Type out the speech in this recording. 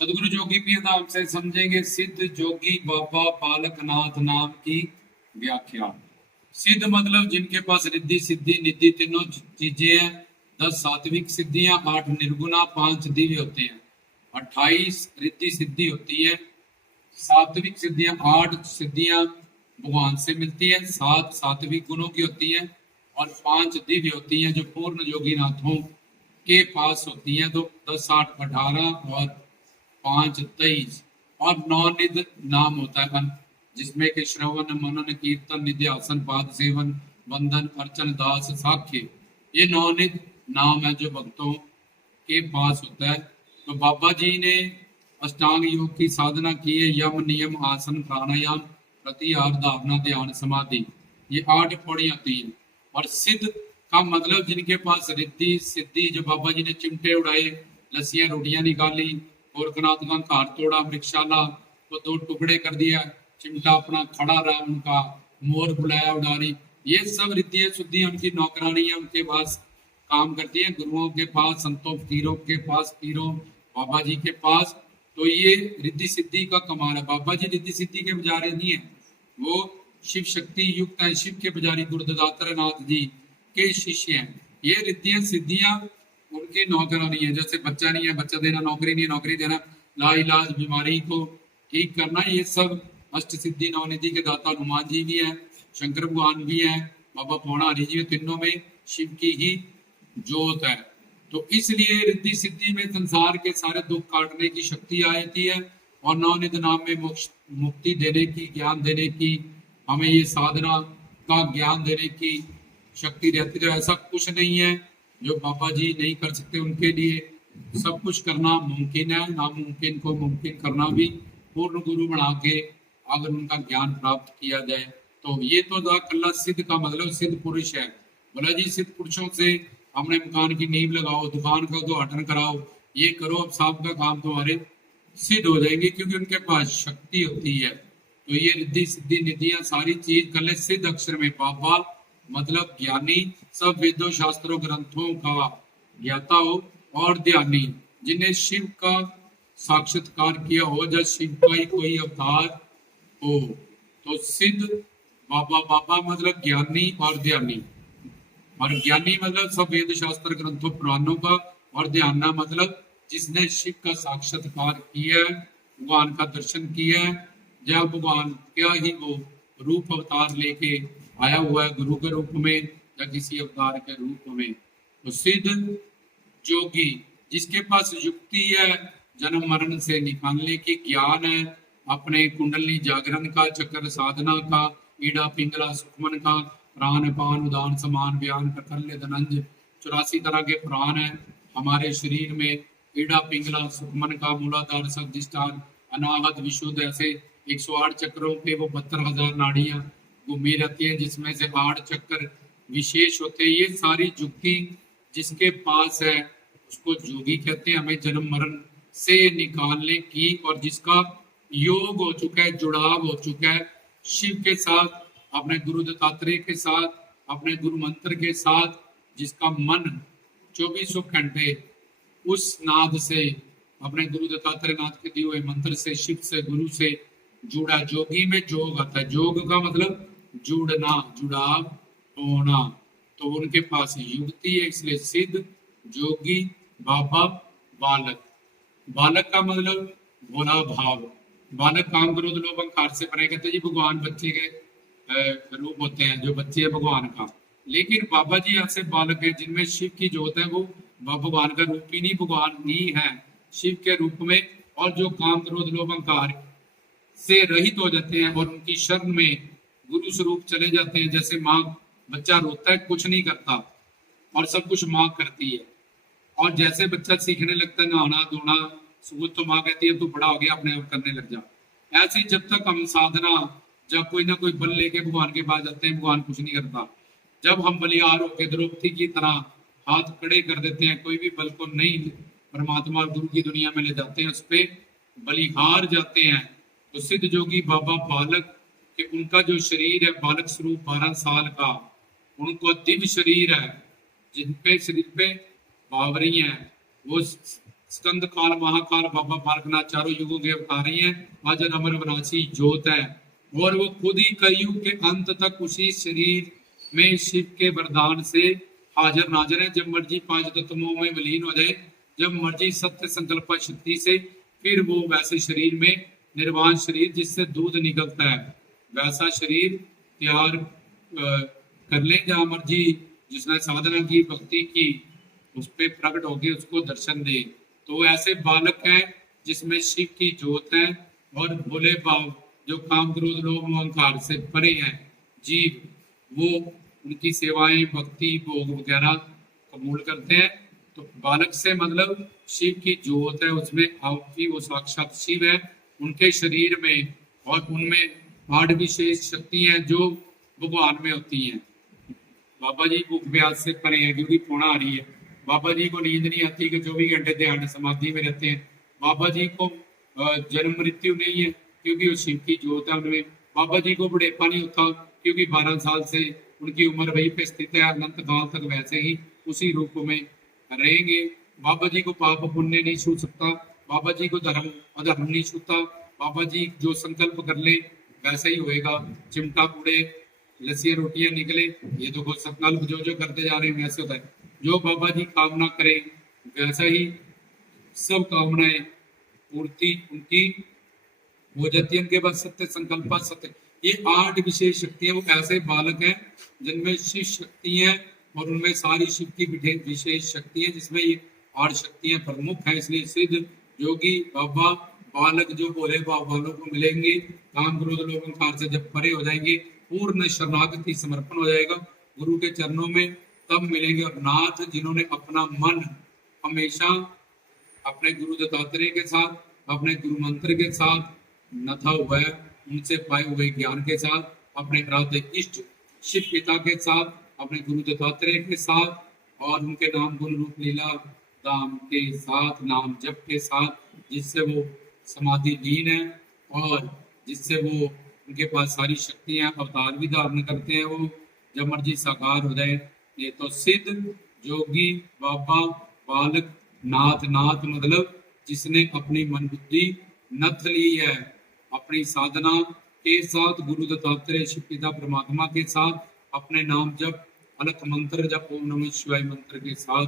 सदगुरु जोगी पीर धाम से समझेंगे सिद्ध जोगी बाबा बालकनाथ नाम की व्याख्या। सिद्ध मतलब जिनके पास रिद्धि सिद्धि निधि तीनों चीजें हैं। 10 सात्विक सिद्धियां, 8 निर्गुणा, 5 दिव्य होते हैं, 28 रिद्धि सिद्धि होती है। सात्विक सिद्धियां 8 सिद्धियां भगवान से मिलती है, 7 सात्विक गुणों की होती है और 5 दिव्य होती हैं जो पूर्ण योगीनाथों के पास होती हैं। तो 10 8 18 और 5 23 और 9 निध नाम होता है जिसमें कि श्रवण मनन कीर्तन निध्यासन पाद सेवन वंदन अर्चन दास साख्य, ये 9 निध नाम है जो भक्तों के पास होता है। तो बाबा जी ने अष्टांग योग की साधना की है। यम नियम आसन प्राणायाम प्रत्याहार धारणा ध्यान समाधि, ये 8 पौड़ी आती है। और सिद्ध का मतलब जिनके पास रिद्धि सिद्धि, जो बाबा जी ने चिमटे उड़ाए, लस्सियां रोटियां निकाली, गोरखनाथ का घर तोड़ा, वृक्षाला को 2 टुकड़े कर दिया, चिमटा अपना खड़ा रहा, उनका मोर बुलाया उड़ारी, ये सब रिद्धियां शुद्धियां उनकी नौकरानियां उनके पास काम करती हैं। गुरुओं के पास, संतों फकीरों के पास, पीरों बाबा जी के पास। तो ये रिद्धि सिद्धि का कमाल है। बाबा जी रिद्धि सिद्धि के पुजारी नहीं है, वो शिव शक्ति युक्त है। शिव के पुजारी गुरुदत्तात्रेय नाथ जी के शिष्य हैं। ये रिद्धियां सिद्धियां उनकी नौकरानी है। जैसे बच्चा नहीं है, बच्चा देना, नौकरी नहीं है, नौकरी देना, लाइलाज बीमारी को ठीक करना, ये सब अष्ट सिद्धि नवनिधि के दाता हनुमान जी भी है, शंकर भगवान भी है, बाबा पौना हरि जी, तीनों में शिव की ही जोत है। तो इसलिए रिद्धि सिद्धि में संसार के सारे दुख काटने की शक्ति आ जाती है और नवनिध नाम में मोक्ष मुक्ति देने की, ज्ञान देने की, हमें ये साधना का ज्ञान देने की शक्ति रहती है। ऐसा कुछ नहीं है जो बाबा जी नहीं कर सकते। उनके लिए सब कुछ करना मुमकिन है, नामुमकिन को मुमकिन करना भी। पूर्ण गुरु बना के अगर उनका ज्ञान प्राप्त किया जाए तो ये तो कल्ला सिद्ध का मतलब सिद्ध पुरुष है। बोला जी सिद्ध पुरुषों से हमने मकान की नींव लगाओ, दुकान का उद्घाटन कराओ, ये करो, अब साहब का काम तुम्हारे सिद्ध हो जाएंगे, क्योंकि उनके पास शक्ति होती है। तो ये रिद्धि सिद्धि निधियां सारी चीज कल सिद्ध अक्षर में बाबा मतलब ज्ञानी, सब वेदों शास्त्रों ग्रंथों का ज्ञाता हो और ध्यानी, जिन्हें शिव का साक्षात्कार किया हो, जब शिव का ही कोई अवतार हो। तो सिद्ध बाबा, बाबा मतलब ज्ञानी और ध्यानी, और ज्ञानी मतलब सब वेद शास्त्र ग्रंथों पुराणों का, और ध्याना मतलब जिसने शिव का साक्षात्कार किया है, भगवान का दर्शन किया है, जब भगवान क्या ही वो रूप अवतार लेके आया हुआ है, गुरु के रूप में या किसी अवतार के रूप में। तो सिद्ध जोगी जिसके पास युक्ति है, जन्म मरण से निकालने की ज्ञान है, अपने कुंडली जागरण का, चक्र साधना का, ईड़ा पिंगला सुखमन का, प्राण पान उदान समान व्यान प्रकल्य धनंज, 84 तरह के प्राण है हमारे शरीर में। ईड़ा पिंगला सुखमन का, मूलाधार सदिष्टान अनाहत विशुद्ध, ऐसे 108 चक्रों पे वो 72,000 नाड़ियां घूमी रहती है, जिसमें से 8 चक्र विशेष होते हैं। ये सारी युक्ति जिसके पास है उसको जोगी कहते हैं। हमें जन्म मरण से निकालने की, और जिसका योग हो चुका है, जुड़ाव हो चुका है शिव के साथ, अपने गुरु दत्तात्रेय के साथ, अपने गुरु मंत्र के साथ, जिसका मन 24 घंटे उस नाद से, अपने गुरु दत्तात्रेय नाथ के दिए हुए मंत्र से, शिव से, गुरु से जुड़ा। जोगी में जोग आता है, जोग का मतलब जुड़ना, जुड़ाव होना। तो उनके पास युक्ति है, इसलिए सिद्ध जोगी बाबा बालक। बालक का मतलब भोला भाव। बालक काम क्रोध लोभ अहंकार से बने, कहते जी भगवान बच्चे के रूप होते हैं, जो बच्चे है भगवान का। लेकिन बाबा जी ऐसे बालक है जिनमें शिव की जोत है, वो भगवान का रूप ही नहीं, भगवान ही है शिव के रूप में। और जो काम क्रोध लोभ अहंकार से रहित हो जाते हैं और उनकी शरण में गुरु स्वरूप चले जाते हैं। जैसे माँ, बच्चा रोता है, कुछ नहीं करता और सब कुछ माँ करती है। और जैसे बच्चा सीखने लगता है नहाना धोना, सुबह तो माँ कहती है तू बड़ा हो गया, अपने आप करने लग जा। ऐसे ही जब तक हम साधना, जब कोई ना कोई बल लेके भगवान के पास जाते हैं, भगवान कुछ नहीं करता। जब हम बलिहार होकर द्रौपदी की तरह हाथ खड़े कर देते हैं, कोई भी बल को नहीं परमात्मा गुरु की दुनिया में ले जाते हैं, उस पर बलिहार जाते हैं। तो सिद्ध जोगी बाबा बालक कि उनका जो शरीर है बालक स्वरूप 12 साल का, उनको दिव्य शरीर है, जिनपे शरीर पे बावरी है, वो स्कंद काल महाकाल बाबा बालकनाथ चारों युगों के अवतारी हैं, अजर अमर विनाशी ज्योत है, और वो खुद ही कलयुग के अंत तक उसी शरीर में शिव के वरदान से हाजिर नाजिर है। जब मर्जी पांच तत्वों में विलीन हो जाए, जब मर्जी सत्य संकल्प शक्ति से, फिर वो वैसे शरीर में, निर्वाण शरीर जिससे दूध निकलता है, वैसा शरीर तैयार कर ले। जहाँ मर्जी जिसने साधना की, भक्ति की, उस पे प्रकट होके उसको दर्शन दे। तो ऐसे बालक हैं जिसमें शिव की ज्योत है, और भोले भाव जो काम क्रोध लोभ अहंकार से परे हैं जीव, वो उनकी सेवाएं भक्ति भोग वगैरह कबूल करते हैं। तो बालक से मतलब शिव की ज्योत है, उसमें आपकी वो साक्षात शिव है उनके शरीर में, और उनमें 8 विशेष शक्तियां जो भगवान में होती हैं। बाबा जी भूख प्यास से परे हैं क्योंकि पुणा आ रही है। बाबा जी को नींद नहीं आती कि 24 घंटे ध्यान समाधि में रहते हैं। बाबा जी को जन्म मृत्यु नहीं है क्योंकि वो शिव की ज्योत है उनमें। बाबा जी को बुढ़ेपा नहीं होता क्योंकि 12 साल से उनकी उम्र वही पे स्थित है, अनंत काल तक वैसे ही उसी रूप में रहेंगे। बाबा जी को पाप पुण्य नहीं छू सकता, बाबा जी को धर्म अधर्म नहीं छूता। बाबा जी जो संकल्प कर ले वैसा ही होएगा। चिमटा उड़े, लस्सी रोटियां निकले, ये तो कुछ संकल्प जो जो करते जा रहे हैं वैसे होता है। जो बाबा जी कामना करे वैसा ही सब कामनाएं पूर्ति उनकी हो जाती है। उनके बाद सत्य संकल्प सत्य, ये 8 विशेष शक्तियां, वो ऐसे बालक हैं जिनमें शिव शक्ति है, और उनमें सारी शिव की विशेष शक्ति है, जिसमें ये 8 शक्तियां प्रमुख हैं। इसलिए सिद्ध योगी बाबा बालक जो भोले बालों को मिलेंगे, काम क्रोध लोभ अहंकार से जब परे हो जाएंगे, पूर्ण शरणागति समर्पण हो जाएगा गुरु के चरणों में, तब मिलेंगे। और नाथ जिन्होंने अपना मन हमेशा अपने गुरु दत्तात्रेय के साथ, अपने गुरु मंत्र के साथ नथा हुआ है, उनसे पाए हुए ज्ञान के साथ, अपने आराध्य इष्ट शिव पिता के साथ, अपने गुरु दत्तात्रेय के साथ, और उनके नाम गुण रूप लीला दाम के साथ, नाम जप के साथ, जिससे वो समाधि लीन है, और जिससे वो उनके पास सारी शक्तियां अवतार भी धारण करते हैं, वो जब मर्जी साकार हो जाए। ये तो सिद्ध जोगी बाबा बालक नाथ, नाथ मतलब जिसने अपनी मन बुद्धि नथ ली है अपनी साधना के साथ, गुरु दत्तात्रेय शिव पिता परमात्मा के साथ, अपने नाम जप अलख मंत्र जप ओम नमः शिवाय मंत्र के साथ।